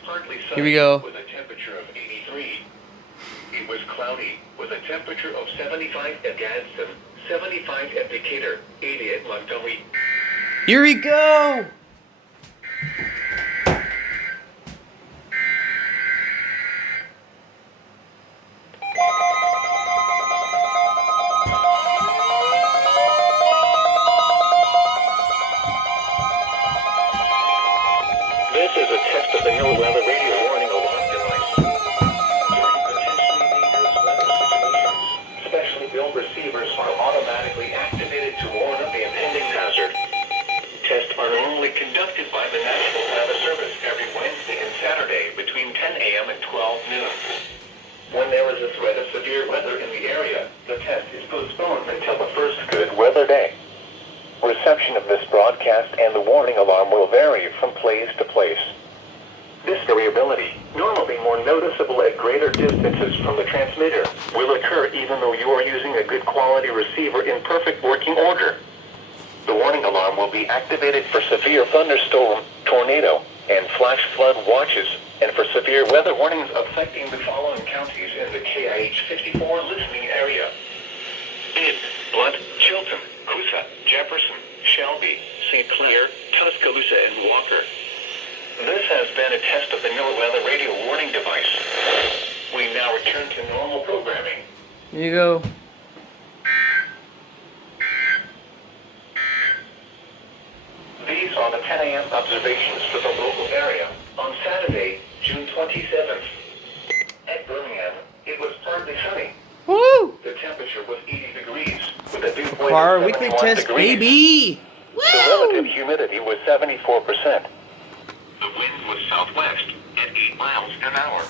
Partly Here sunny we go. with a temperature of 83. It was cloudy with a temperature of 75 at Gadsden, 75 at Decatur, 80 at Montgomery. Here we go! This is a test of the new weather radio warning alarm device. During potentially dangerous weather situations, specially built receivers are automatically activated to warn of the impending hazard. Tests are normally conducted by the National Weather Service every Wednesday and Saturday between 10 a.m. and 12 noon. When there is a threat of severe weather in the area, the test is postponed until the first good weather day. Reception of this broadcast and the warning alarm will vary from place to place. This variability, normally more noticeable at greater distances from the transmitter, will occur even though you are using a good quality receiver in perfect working order. The warning alarm will be activated for severe thunderstorm, tornado, and flash flood watches, and for severe weather warnings affecting the following counties in the KIH 54 listening area: Bibb, Blunt, Chilton, Coosa, Jefferson, Shelby, St. Clair, Tuscaloosa, and Walker. This has been a test of the NOAA Weather Radio warning device. We now return to normal programming. Here you go. These are the 10 a.m. observations for the local area on Saturday, June 27th. At Birmingham, it was partly sunny. Woo! The temperature was 80 degrees with a dew point Car of weekly 71 test, degrees. baby! The relative humidity was 74%. The wind was southwest at 8 miles an hour.